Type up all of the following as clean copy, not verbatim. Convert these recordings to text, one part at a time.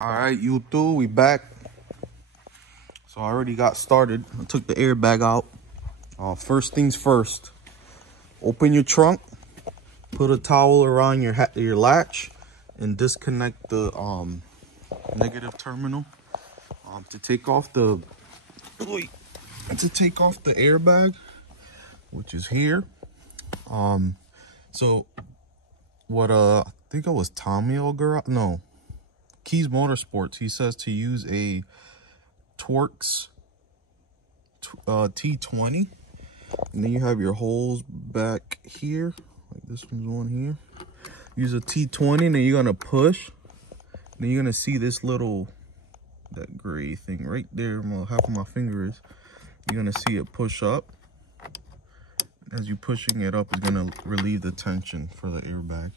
All right, YouTube, we back. So I already got started. I took the airbag out. First things first, open your trunk, put a towel around your latch, and disconnect the negative terminal to take off the airbag, which is here. So what I think it was Tommy O'Gara, no, Keys Motorsports. He says to use a Torx T20, and then you have your holes back here, like this one's on here. Use a T20, and then you're gonna push. Then you're gonna see this that gray thing right there. Half of my finger is. You're gonna see it push up. As you're pushing it up, it's gonna relieve the tension for the airbag.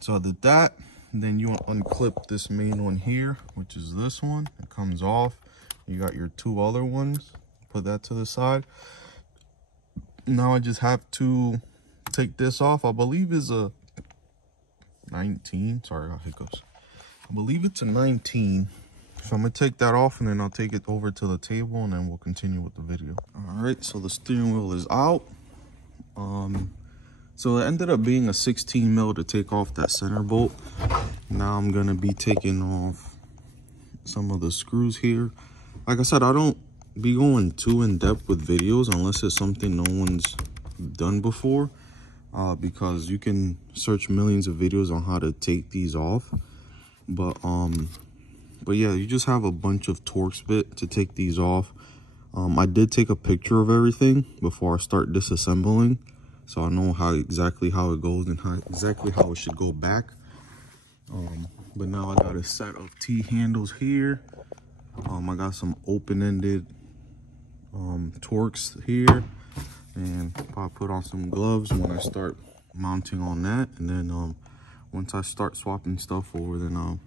So I did that. And then you unclip this main one here, which is this one. It comes off. You got your two other ones. Put that to the side. Now I just have to take this off. I believe is a 19. Sorry, I got hiccups. I believe it's a 19. So I'm gonna take that off, and then I'll take it over to the table, and then we'll continue with the video. All right, so the steering wheel is out. So it ended up being a 16 mil to take off that center bolt. Now I'm gonna be taking off some of the screws here. Like I said, I don't be going too in depth with videos unless it's something no one's done before, because you can search millions of videos on how to take these off. But yeah, you just have a bunch of Torx bit to take these off. I did take a picture of everything before I start disassembling, so I know exactly how it goes and exactly how it should go back. But now I got a set of T-handles here. I got some open-ended Torx here, and I'll put on some gloves when I start mounting on that. And then once I start swapping stuff over, then I'll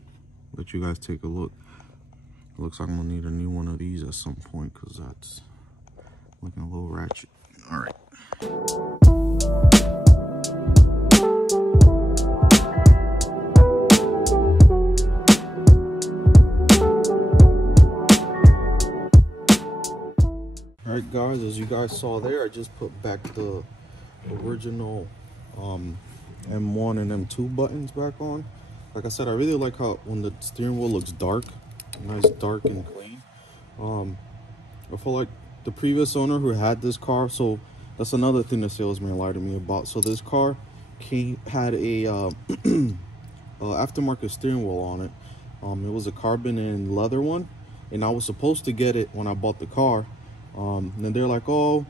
let you guys take a look. It looks like I'm gonna need a new one of these at some point, because that's looking a little ratchet. All right. All right, guys, as you guys saw there, I just put back the original M1 and M2 buttons back on. Like I said, I really like how when the steering wheel looks dark, nice dark and clean. I feel like the previous owner who had this car, so that's another thing the salesman lied to me about. So this car had a aftermarket steering wheel on it. It was a carbon and leather one, and I was supposed to get it when I bought the car. And then they're like, oh,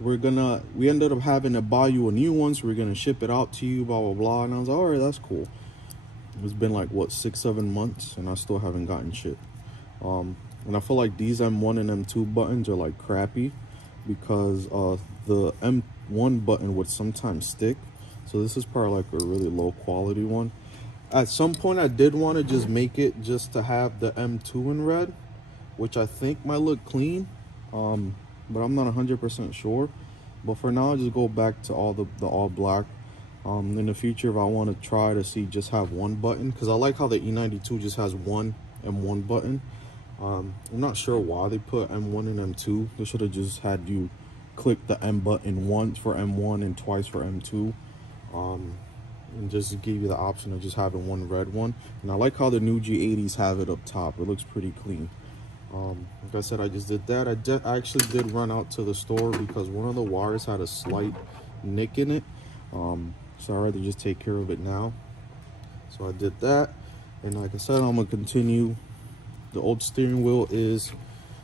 we ended up having to buy you a new one, so we're gonna ship it out to you, blah blah blah. And I was like, all right, that's cool. It's been like what, 6-7 months, and I still haven't gotten shit. And I feel like these M1 and M2 buttons are like crappy, because the M1 button would sometimes stick. So this is probably like a really low quality one. At some point I did want to just make it just to have the M2 in red, which I think might look clean, but I'm not 100% sure. But for now, I'll just go back to the all black. In the future, if I want to try to see just have one button, because I like how the E92 just has one M1 button. I'm not sure why they put M1 and M2. They should have just had you click the M button once for M1 and twice for M2, and just give you the option of just having one red one. And I like how the new G80s have it up top. It looks pretty clean. Like I said, I just did that. I actually did run out to the store because one of the wires had a slight nick in it. So I'd rather just take care of it now. So I did that. And like I said, I'm gonna continue. The old steering wheel is,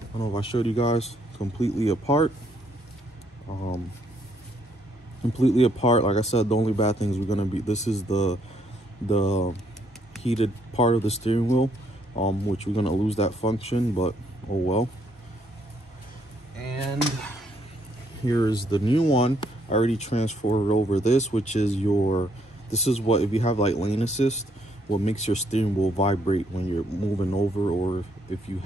I don't know if I showed you guys, completely apart. Completely apart. Like I said, the only bad things we're gonna be, this is the heated part of the steering wheel, which we're gonna lose that function, but oh well. And here is the new one. I already transferred over this, which is this is what, if you have like lane assist, what makes your steering wheel vibrate when you're moving over, or if you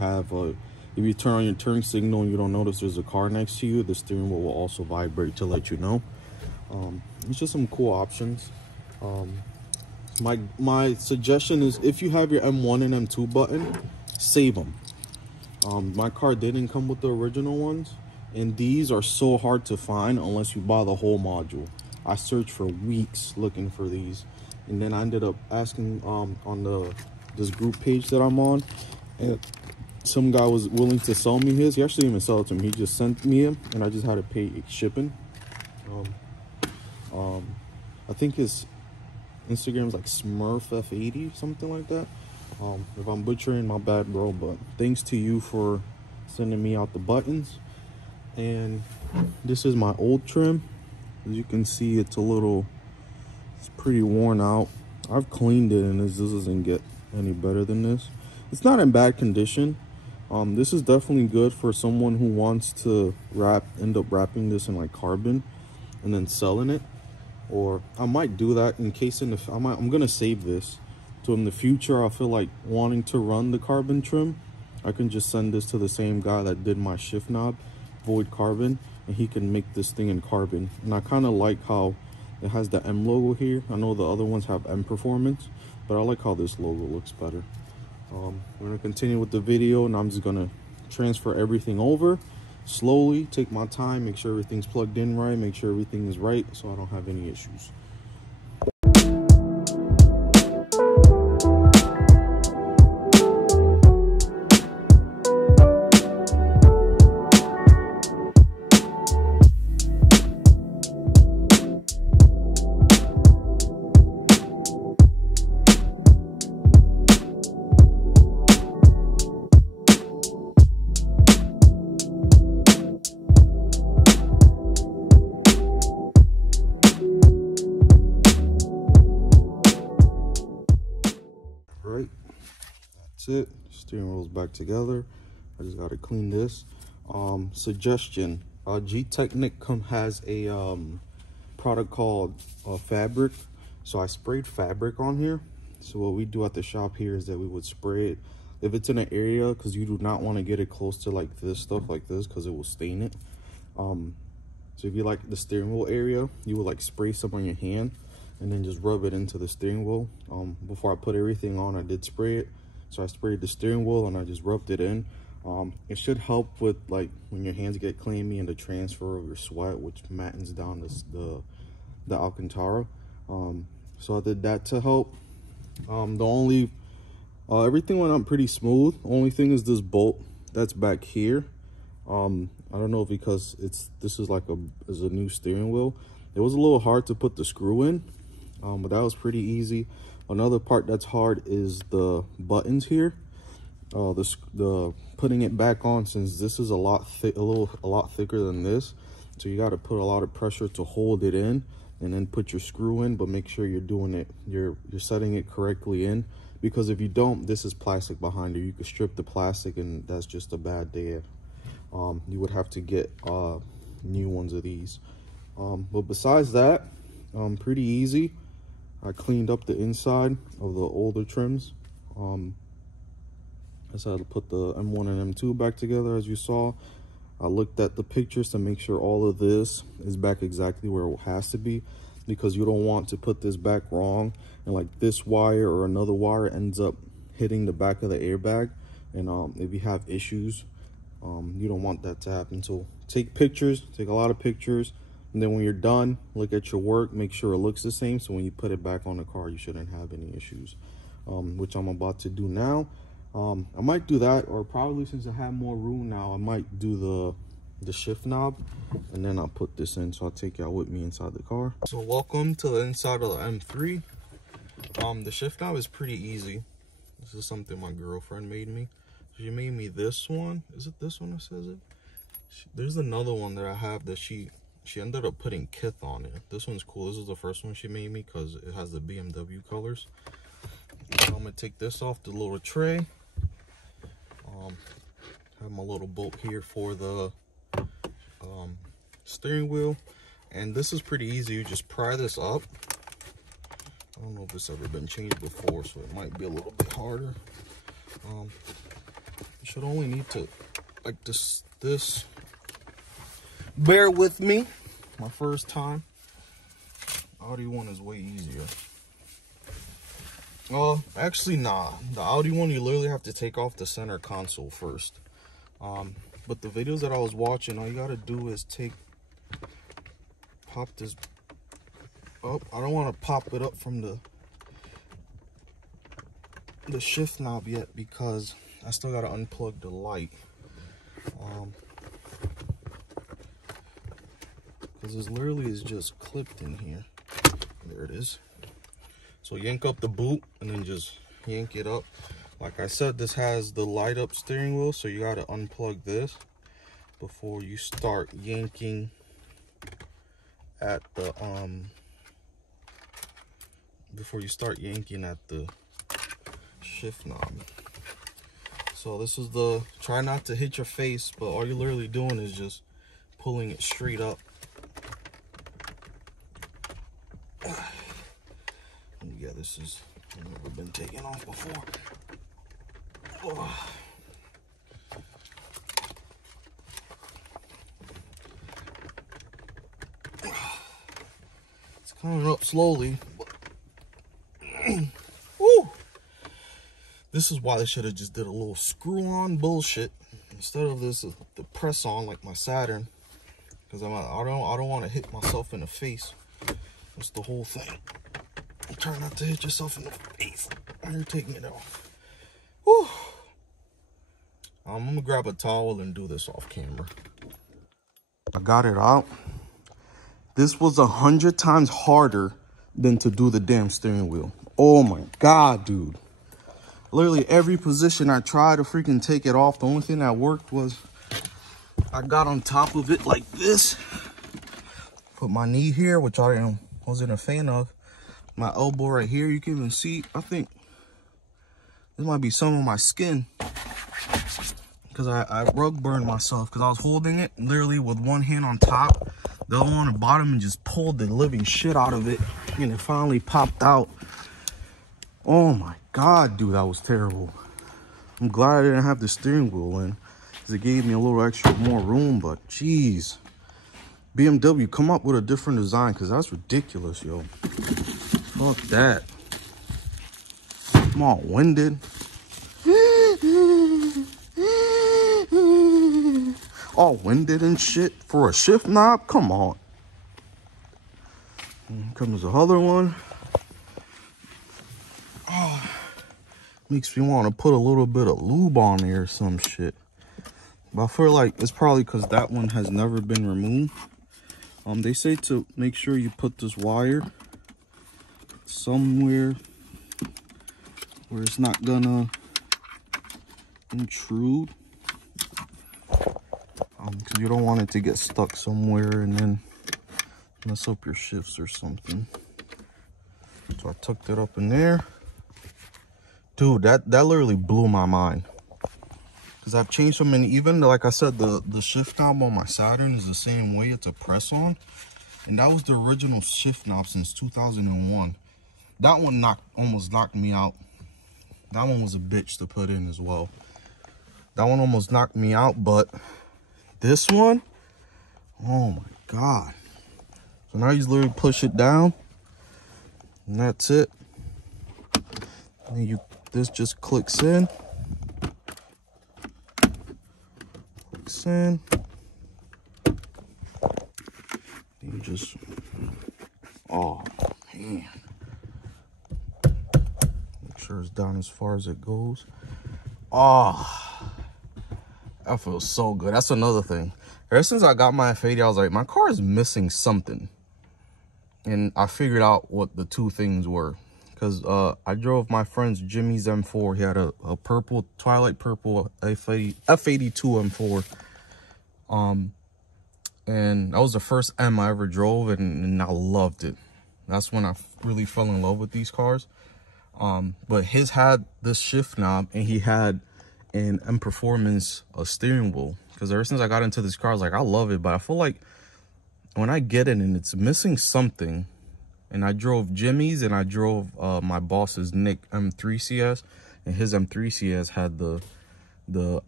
turn on your turn signal and you don't notice there's a car next to you, the steering wheel will also vibrate to let you know. It's just some cool options. My suggestion is, if you have your M1 and M2 button, save them. My car didn't come with the original ones, and these are so hard to find unless you buy the whole module. I searched for weeks looking for these, and then I ended up asking on this group page that I'm on, and some guy was willing to sell me his. He actually didn't even sell it to me. He just sent me him, and I just had to pay shipping. I think his Instagram's like Smurf f80, something like that. If I'm butchering, my bad, bro, but thanks to you for sending me out the buttons. And this is my old trim. As you can see, it's pretty worn out. I've cleaned it, and this doesn't get any better than this. It's not in bad condition. This is definitely good for someone who wants to end up wrapping this in like carbon and then selling it. Or I might do that in case I'm gonna save this, so in the future I feel like wanting to run the carbon trim, I can just send this to the same guy that did my shift knob, Void Carbon, and he can make this thing in carbon. And I kind of like how it has the M logo here. I know the other ones have M Performance, but I like how this logo looks better. We're gonna continue with the video, and I'm just gonna transfer everything over slowly, take my time, make sure everything's plugged in right, make sure everything is right so I don't have any issues. Right, that's it. Steering wheel's back together. I just gotta clean this. Suggestion: G-Technic has a product called fabric. So I sprayed fabric on here. So what we do at the shop here is that we would spray it if it's in an area, because you do not want to get it close to like this stuff like this, because it will stain it. So if you like the steering wheel area, you would like spray some on your hand and then just rub it into the steering wheel. Before I put everything on, I did spray it. So I sprayed the steering wheel and I just rubbed it in. It should help with like when your hands get clammy and the transfer of your sweat, which mattens down the Alcantara. So I did that to help. Everything went up pretty smooth. Only thing is this bolt that's back here. I don't know, because this is like a new steering wheel. It was a little hard to put the screw in, but that was pretty easy. Another part that's hard is the buttons here. The putting it back on, since this is a lot thicker than this, so you got to put a lot of pressure to hold it in and then put your screw in. But make sure you're doing it, you're setting it correctly in, because if you don't, this is plastic behind you. You could strip the plastic and that's just a bad day. You would have to get new ones of these. But besides that, pretty easy. I cleaned up the inside of the older trims. I decided to put the M1 and M2 back together, as you saw. I looked at the pictures to make sure all of this is back exactly where it has to be, because you don't want to put this back wrong and like this wire or another wire ends up hitting the back of the airbag. And if you have issues, you don't want that to happen. So take pictures, take a lot of pictures, and then when you're done, look at your work, make sure it looks the same, so when you put it back on the car, you shouldn't have any issues, which I'm about to do now. I might do that, or probably, since I have more room now, I might do the shift knob, and then I'll put this in, so I'll take y'all with me inside the car. So welcome to the inside of the M3. The shift knob is pretty easy. This is something my girlfriend made me. She made me this one. Is it this one that says it? There's another one that I have that she ended up putting Kith on it. This one's cool. This is the first one she made me because it has the BMW colors. So I'm gonna take this off the little tray. Have my little bolt here for the steering wheel, and this is pretty easy. You just pry this up. I don't know if it's ever been changed before, so it might be a little bit harder. You should only need to, like this. Bear with me, my first time. Audi one is way easier. Actually, nah. The Audi one, you literally have to take off the center console first. But the videos that I was watching, all you gotta do is pop this up. I don't want to pop it up from the shift knob yet because I still gotta unplug the light. Because this literally is just clipped in here. There it is. So yank up the boot and then just yank it up. Like I said, this has the light up steering wheel, so you gotta unplug this before you start yanking at the shift knob. So this is the, try not to hit your face, but all you're literally doing is just pulling it straight up. Yeah, this is never been taken off before. Oh. It's coming up slowly. Woo! This is why they should have just did a little screw-on bullshit instead of this the press-on like my Saturn, because I don't want to hit myself in the face. That's the whole thing. Try not to hit yourself in the face when you're taking it off. Whew. I'm gonna grab a towel and do this off camera. I got it out. This was 100 times harder than to do the damn steering wheel. Oh my God, dude. Literally every position I tried to freaking take it off, the only thing that worked was I got on top of it like this. Put my knee here, which I wasn't a fan of. My elbow right here, you can even see, I think this might be some of my skin, because I rug burned myself because I was holding it literally with one hand on top, the other one on the bottom, and just pulled the living shit out of it, and it finally popped out. Oh my God, dude, that was terrible. I'm glad I didn't have the steering wheel in, because it gave me a little extra more room, but jeez. BMW, come up with a different design, because that's ridiculous, yo. Fuck that. I'm all winded. All winded and shit for a shift knob? Come on. Here comes the other one. Oh, makes me want to put a little bit of lube on there or some shit. But I feel like it's probably because that one has never been removed. They say to make sure you put this wire somewhere where it's not gonna intrude, because you don't want it to get stuck somewhere and then mess up your shifts or something. So I tucked it up in there. Dude, that literally blew my mind, because I've changed so many. Even like I said, the shift knob on my Saturn is the same way. It's a press on, and that was the original shift knob since 2001. That one almost knocked me out. That one was a bitch to put in as well. That one almost knocked me out, but this one, oh my God. So now you just literally push it down, and that's it. And this just clicks in. Clicks in. You just, oh man. Sure it's down as far as it goes. Oh, that feels so good. That's another thing. Ever since I got my F80, I was like, my car is missing something. And I figured out what the two things were. Because I drove my friend's Jimmy's M4. He had a purple, twilight purple F82 M4. And that was the first M I ever drove, and I loved it. That's when I really fell in love with these cars. But his had this shift knob, and he had an M Performance steering wheel. Because ever since I got into this car, I was like, I love it, but I feel like when I get in and it's missing something. And I drove Jimmy's, and I drove my boss's Nick m2cs, and his m2cs had the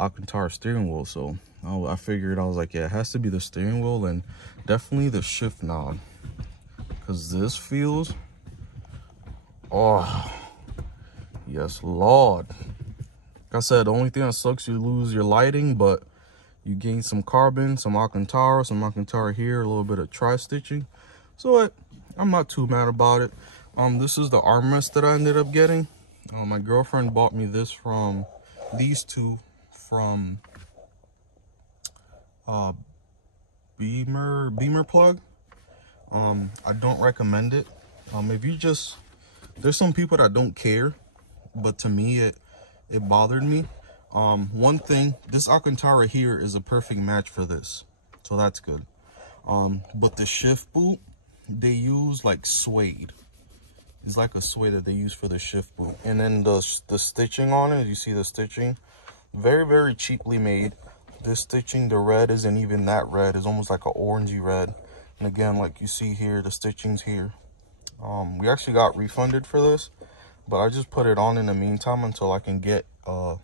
Alcantara steering wheel. So I figured, I was like, yeah, it has to be the steering wheel, and definitely the shift knob, because this feels, oh, Yes, Lord. Like I said, the only thing that sucks, you lose your lighting, but you gain some carbon, some Alcantara here, a little bit of tri-stitching. So I'm not too mad about it. This is the armrest that I ended up getting. My girlfriend bought me this from these two from Beamer Plug. I don't recommend it. If you just, there's some people that don't care, but to me it bothered me. One thing, this Alcantara here is a perfect match for this, so that's good. But the shift boot, they use like suede. It's like a suede that they use for the shift boot. And then the stitching on it, you see the stitching, very, very cheaply made. This stitching, the red isn't even that red. It's almost like an orangey red. And again, like you see here, the stitching's here. We actually got refunded for this, but I just put it on in the meantime until I can get the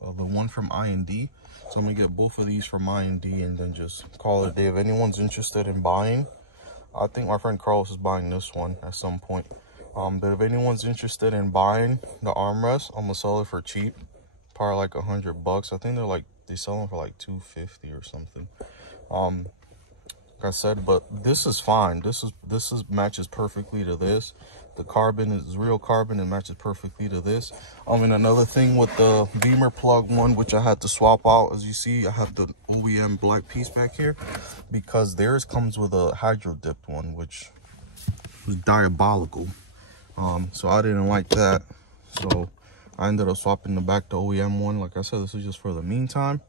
one from I&D. So I'm gonna get both of these from I&D and then just call it a day. If anyone's interested in buying, I think my friend Carlos is buying this one at some point. But if anyone's interested in buying the armrest, I'm gonna sell it for cheap, probably like $100. I think they sell them for like $250 or something. Like I said, but this is fine. This matches perfectly to this. The carbon is real carbon and matches perfectly to this. And another thing with the Beamer Plug one, which I had to swap out, as you see, I have the OEM black piece back here because theirs comes with a hydro dipped one, which was diabolical. So I didn't like that. So I ended up swapping the back to OEM one. Like I said, this is just for the meantime.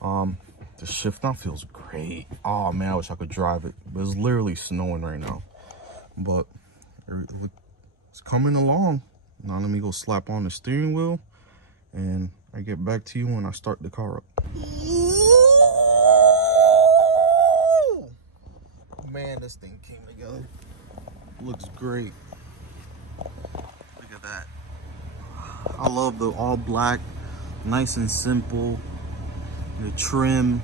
The shift now feels great. Oh man, I wish I could drive it. But it's literally snowing right now. But it's coming along. Now let me go slap on the steering wheel and I get back to you when I start the car up. Man, this thing came together. Looks great. Look at that. I love the all black, nice and simple. The trim,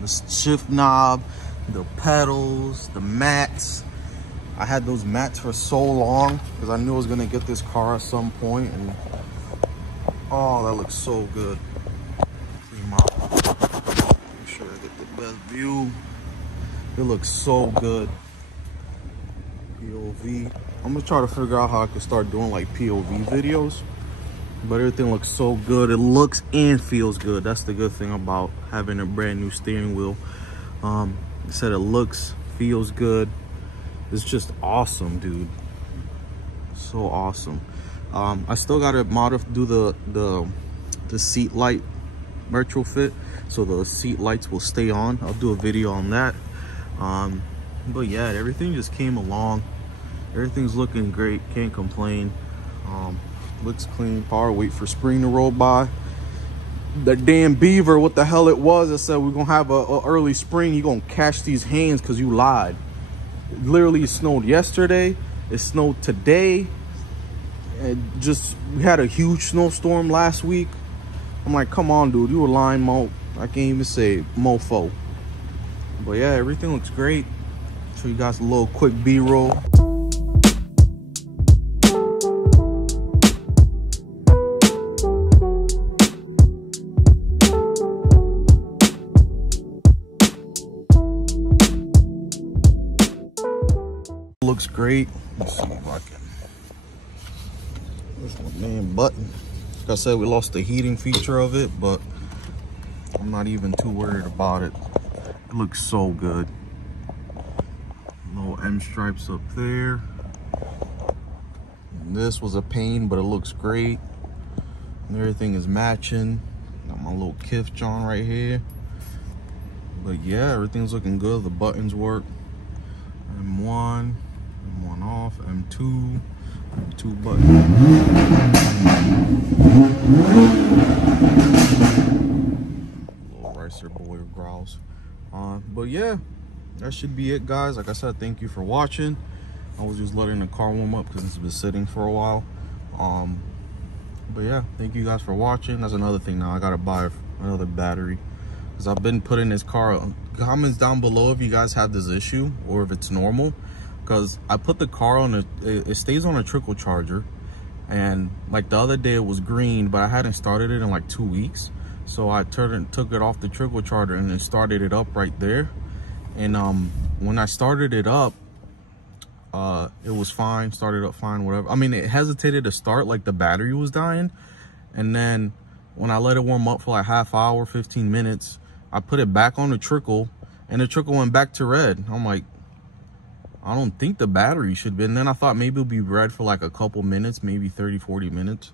the shift knob, the pedals, the mats. I had those mats for so long because I knew I was gonna get this car at some point, and oh, that looks so good. Make sure I get the best view. It looks so good. POV. I'm gonna try to figure out how I can start doing like POV videos. But everything looks so good. It looks and feels good. That's the good thing about having a brand new steering wheel. I said it looks, feels good. It's just awesome, dude. So awesome. I still gotta do the seat light retrofit, so the seat lights will stay on. I'll do a video on that. But yeah, everything just came along. Everything's looking great. Can't complain. Looks clean. Car, wait for spring to roll by. The damn beaver, what the hell it was, I said we're gonna have a early spring. You're gonna catch these hands because you lied. Literally, it snowed yesterday. It snowed today. We had a huge snowstorm last week. I'm like, come on, dude, you were lying, Mo. I can't even say mofo. But yeah, everything looks great. Show you guys a little quick B-roll. Looks great. Let's see if I can. There's my main button. Like I said, we lost the heating feature of it, but I'm not even too worried about it. It looks so good. Little M stripes up there. And this was a pain, but it looks great. And everything is matching. Got my little Kif John right here. But yeah, everything's looking good. The buttons work. M1. M1 off, M2 button. Little Ricer boy growls. But yeah, that should be it, guys. Like I said, thank you for watching. I was just letting the car warm up because it's been sitting for a while. But yeah, thank you guys for watching. That's another thing now. I gotta buy another battery because I've been putting this car. Comments down below if you guys have this issue or if it's normal. Because I put the car on it stays on a trickle charger, and like the other day it was green, but I hadn't started it in like 2 weeks. So I took it off the trickle charger and then started it up right there. And when I started it up, it was fine, started up fine, whatever. I mean, it hesitated to start, like the battery was dying. And then when I let it warm up for like half hour, 15 minutes, I put it back on the trickle and the trickle went back to red. I'm like, I don't think the battery should be. And then I thought maybe it'll be red for like a couple minutes, maybe 30, 40 minutes.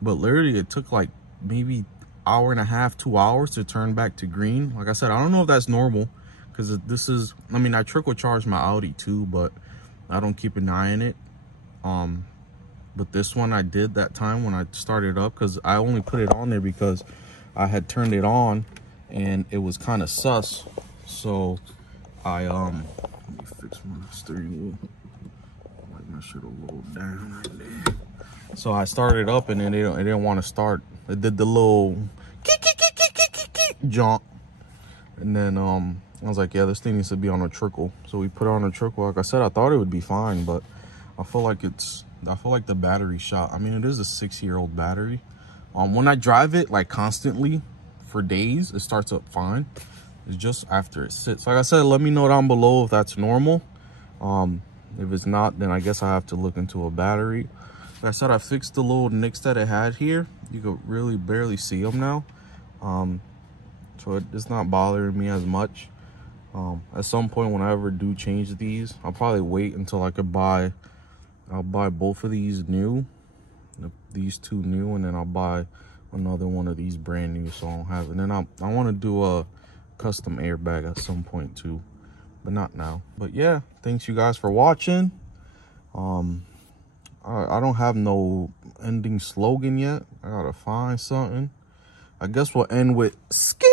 But literally it took like maybe hour and a half, 2 hours to turn back to green. Like I said, I don't know if that's normal, because this is, I mean, I trickle charge my Audi too, but I don't keep an eye on it. But this one I did that time when I started up, because I only put it on there because I had turned it on and it was kind of sus. So I let me fix my steering wheel. Like my shit a little down right there. So I started up and then it didn't want to start. It did the little jump, and then I was like, yeah, this thing needs to be on a trickle. So we put it on a trickle. Like I said, I thought it would be fine, but I feel like the battery shot. I mean, it is a 6-year-old battery. When I drive it like constantly for days, it starts up fine. It's just after it sits. Like I said, let me know down below if that's normal. If it's not, then I guess I have to look into a battery. Like I said, I fixed the little nicks that it had here. You could really barely see them now. So it's not bothering me as much. At some point, when I ever do change these, I'll probably wait until I could buy. I'll buy both of these new, these two new, and then I'll buy another one of these brand new, so I don't have it. And then I want to do a custom airbag at some point too, but not now. But yeah, thanks you guys for watching. I don't have no ending slogan yet. I gotta find something. I guess we'll end with skin.